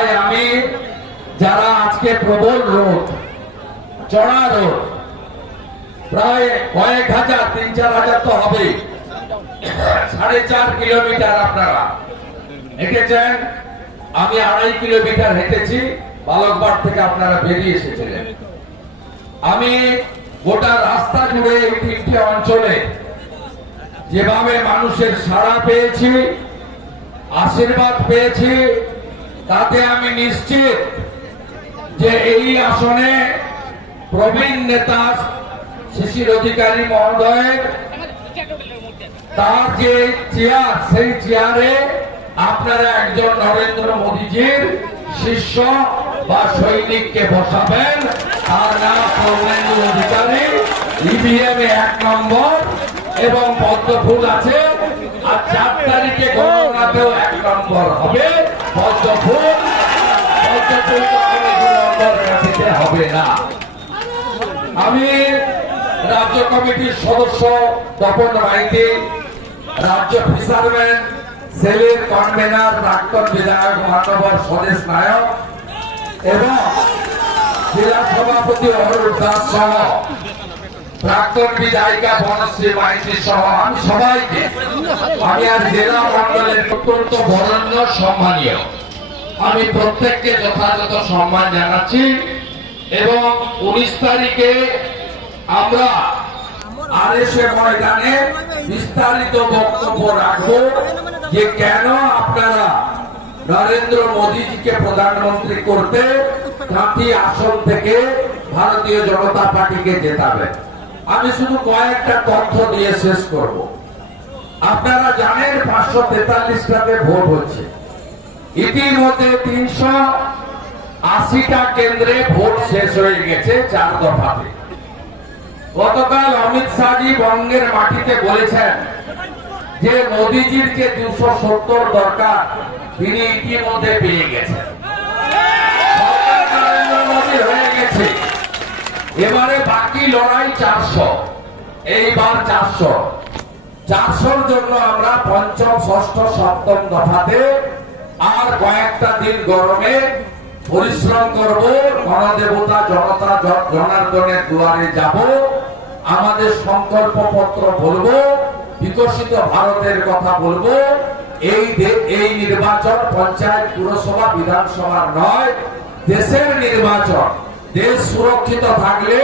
তাই আমি যারা আজকে প্রবল রোদ চড়া রোদ প্রায় কয়েক হাজার, তিন চার হাজার তো হবে। সাড়ে চার কিলোমিটার আপনারা হেঁটেছেন, আমি আড়াই কিলোমিটার হেঁটেছি, বালকবাড় থেকে আপনারা বেরিয়ে এসেছিলেন। আমি গোটা রাস্তা জুড়ে এই তিনটি অঞ্চলে যেভাবে মানুষের সাড়া পেয়েছি, আশীর্বাদ পেয়েছি তাতে আমি নিশ্চিত যে এই আসনে প্রবীণ নেতা শিশির অধিকারী মহোদয়ের তার যে চেয়ার, সেই চেয়ারে আপনারা একজন নরেন্দ্র মোদীজির শিষ্য বা সৈনিককে বসাবেন। তার নাম সৌমেন্দু অধিকারী ইভিএম এ এক নম্বর এবং পদ্মফুল আছে। আর চার তারিখে গণনাতেও এক নম্বর হবে পদ্মফুল পদ্মফুল কখনো দু নম্বর কাঠিতে আমি রাজ্য কমিটির সদস্য তপন মাইতি রাজ্য ফিসারম্যান সেলের কনভেনার প্রাক্তন বিধায়ক মান্যবর স্বদেশ নায়ক এবং জেলা সভাপতি অরুণ দাস সহ প্রাক্তন বিধায়িকা বনশ্রী মাইতি সহ আমি সবাইকে, আমি আর জেলা মন্ডলের অত্যন্ত বরণ্য সম্মানীয়। আমি প্রত্যেককে যথাযথ সম্মান জানাচ্ছি এবং উনিশ তারিখে আমরা ময়দানে বিস্তারিত বক্তব্য রাখব যে কেন আপনারা নরেন্দ্র মোদীজিকে প্রধানমন্ত্রী করতে কাঁথি আসন থেকে ভারতীয় জনতা পার্টিকে জেতাবেন। আমি শুধু কয়েকটা তথ্য দিয়ে শেষ করব। আপনারা জানেন পাঁচশো তেতাল্লিশটাতে ভোট হচ্ছে। ইতিমধ্যে তিনশো আশিটা কেন্দ্রে ভোট শেষ হয়ে গেছে চার দফাতে। গতকাল অমিত শাহজি বঙ্গের মাটিতে বলেছেন যে মোদিজির যে দুশো সত্তর দরকার, তিনি ইতিমধ্যে পেয়ে গেছেন। এবারে বাকি লড়াই চারশো, এইবার চারশো। চারশোর জন্য আমরা পঞ্চম, ষষ্ঠ, সপ্তম দফাতে আর কয়েকটা দিন গরমে পরিশ্রম করব গণদেবতা জনতা জনার্দনের দুয়ারে যাব, আমাদের সংকল্প পত্র বলব, বিকশিত ভারতের কথা বলব। এই এই নির্বাচন পঞ্চায়েত পুরসভা, বিধানসভার নয়, দেশের নির্বাচন। দেশ সুরক্ষিত থাকলে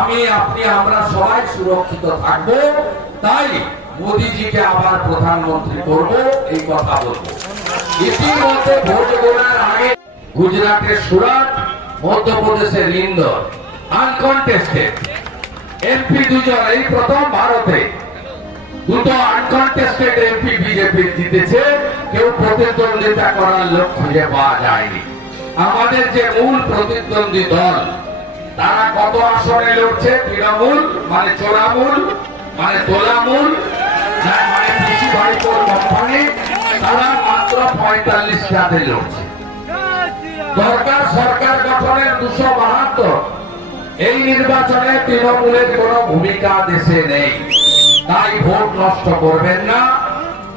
আমি, আপনি, আমরা সবাই সুরক্ষিত থাকব। তাই মোদিজিকে আবার প্রধানমন্ত্রী করব, এই কথা বলব। ইতিমধ্যে ভোট গোনার আগে গুজরাটের সুরাট, মধ্যপ্রদেশের ইন্দোর আনকন্টেস্টেড এমপি দুজন, এই প্রথম ভারতে। দুটো আনকন্টেস্টেড এমপি বিজেপি জিতেছে, কেউ প্রতিদ্বন্দ্বিতা করার লোক খুঁজে পাওয়া যায়নি। আমাদের যে মূল প্রতিদ্বন্দ্বী দল, তারা কত আসনে লড়ছে? তৃণমূল মানে চোরামূল মানে তোলামূল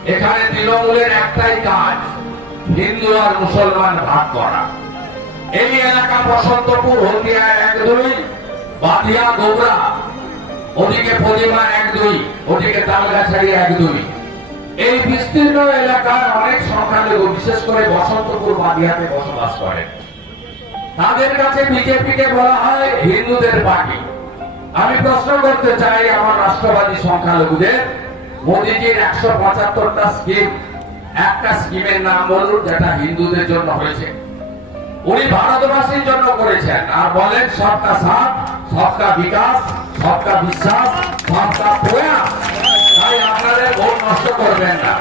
এখানে তৃণমূলের একটাই কাজ, হিন্দু আর মুসলমান ভাগ করা। এই এলাকা বসন্তপুর, হলদিয়া এক দুই বাদিয়া গোবরা। ওদিকে দুই ওদিকে তালগাছাড়ি এক দুই এই বিস্তীর্ণ এলাকার অনেক সংখ্যালঘু বিশেষ করে বসন্তপুর বাদিয়াতে বসবাস করে। তাদের কাছে বিজেপিকে বলা হয় হিন্দুদের পার্টি। আমি প্রশ্ন করতে চাই আমার রাষ্ট্রবাদী সংখ্যালঘুদের, মোদীজির একশো পঁচাত্তরটা স্কিম, একটা স্কিমের নাম বলুন যেটা হিন্দুদের জন্য হয়েছে। উনি ভারতবাসীর জন্য করেছেন, আর বলেন সবকা সাথ সবকা বিকাশ সবকা বিশ্বাস সবকা প্রয়াস। তাই আপনাদের ভোট নষ্ট করবেন না।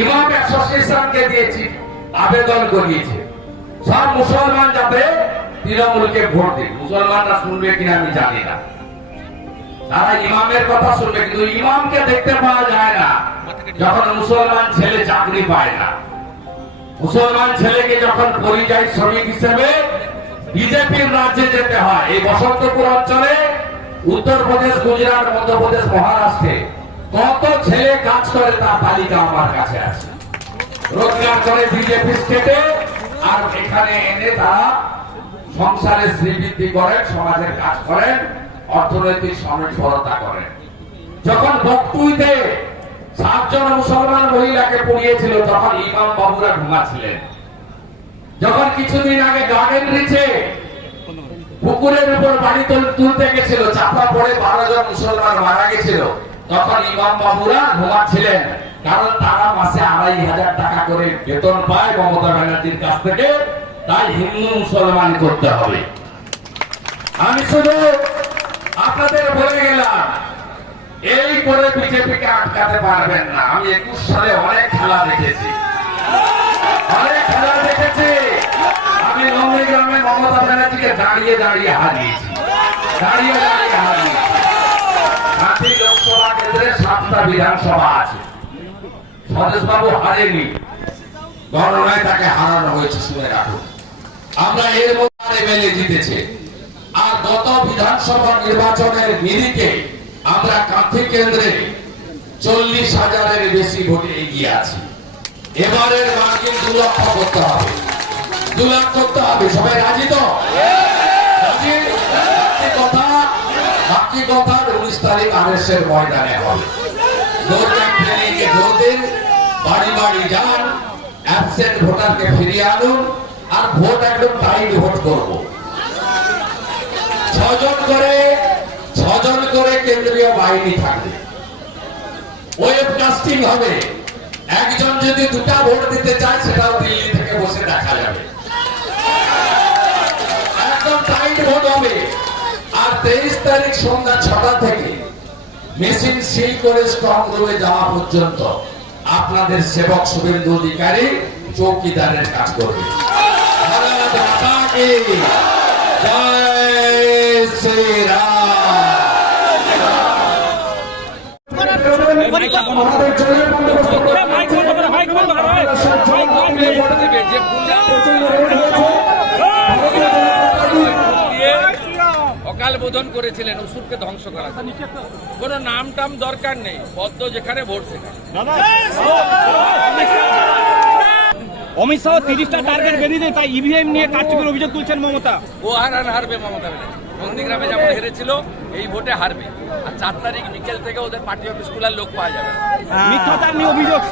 ইমাম অ্যাসোসিয়েশনকে দিয়েছি, আবেদন করিয়েছে। সব মুসলমান যাতে তৃণমূলকে ভোট দিন মুসলমানরা শুনবে কিনা আমি জানি না। তারা ইমামের কথা শুনবে, কিন্তু ইমামকে দেখতে পাওয়া যায় না, যখন মুসলমান ছেলে চাকরি পায় না। মুসলমান ছেলেকে যখন পরিযায়ী শ্রমিক হিসেবে বিজেপির রাজ্যে যেতে হয়, এই বসন্তপুর অঞ্চলে উত্তরপ্রদেশ, গুজরাট, মধ্যপ্রদেশ, মহারাষ্ট্রে কত ছেলে কাজ করে তার তালিকা আমার কাছে আছে। রোজগার করে বিজেপি স্টেটে আর এখানে এনে তারা সংসারের শ্রীবৃদ্ধি করেন, সমাজের কাজ করেন, অর্থনৈতিক স্বনির্ভরতা করেন। যখন বক্তুইতে সাতজন মুসলমান মহিলাকে পড়িয়েছিল, তখন ইমাম বাবুরা ঘুমাচ্ছিলেন। যখন কিছুদিন আগে গার্ডেন রিচে পুকুরের উপর বাড়ি তুল- তুলতে গেছিল, চাপা পড়ে বারো জন মুসলমান মারা গেছিল। তখন ইমাম বাবুরা ঘুমাচ্ছিলেন, কারণ তারা মাসে আড়াই হাজার টাকা করে বেতন পায় মমতা ব্যানার্জির কাছ থেকে। তাই হিন্দু মুসলমান করতে হবে। আমি শুধু আপনাদের বলে গেলাম, এই করে বিজেপিকে আটকাতে পারবেন না। আমি একুশ সালে অনেক খেলা দেখেছি। অনেক খেলা দেখেছি। আমি নন্দীগ্রামে মমতা ব্যানার্জিকে দাঁড়িয়ে দাঁড়িয়ে হারিয়েছি দাঁড়িয়ে দাঁড়িয়ে হারিয়েছি সাতটি লোকসভা কেন্দ্রে সাতটা বিধানসভা আছে। স্বদেশবাবু হারেনি গণনায় তাকে হারানো হয়েছে, শুনে রাখুন। আমরা এর মধ্যে এমএলএ জিতেছে। আর গত বিধানসভা নির্বাচনের নিরিখে আমরা কাঁথি কেন্দ্রে চল্লিশ হাজারের বেশি ভোটে এগিয়ে আছি। এবারের মার্কিন দু লক্ষ করতে হবে। দু করতে হবে, সবাই রাজি তো? ছজন করে ছজন করে কেন্দ্রীয় বাহিনী থাকবে। ওয়েব কাস্টিং হবে। একজন যদি দুটা ভোট দিতে চায়, সেটাও দিল্লি থেকে বসে দেখা যাবে একদম টাইট ভোট হবে আর তেইশ তারিখ সন্ধ্যা ছটা থেকে মেশিন সিল করে স্ট্রং রুমে যাওয়া পর্যন্ত আপনাদের সেবক শুভেন্দু অধিকারী চৌকিদারের কাজ করবে। আমাদের জলের বন্দোবস্ত অকাল বোধন করেছিলেন অসুরকে ধ্বংস করা কোন নাম টাম দরকার নেই পদ্ম যেখানে ভোট সেখানে অমিত শাহ তিরিশটা টার্গেট দেয় তাই ইভিএম নিয়ে কারচুপির অভিযোগ তুলছেন মমতা। ও হারান হারবে মমতা নন্দীগ্রামে যেমন হেরেছিল এই ভোটে হারবে। আর চার তারিখ বিকেল থেকে ওদের পার্টি অফিস খোলার লোক পাওয়া যাবে। মিথ্যাচার নিয়ে অভিযোগ।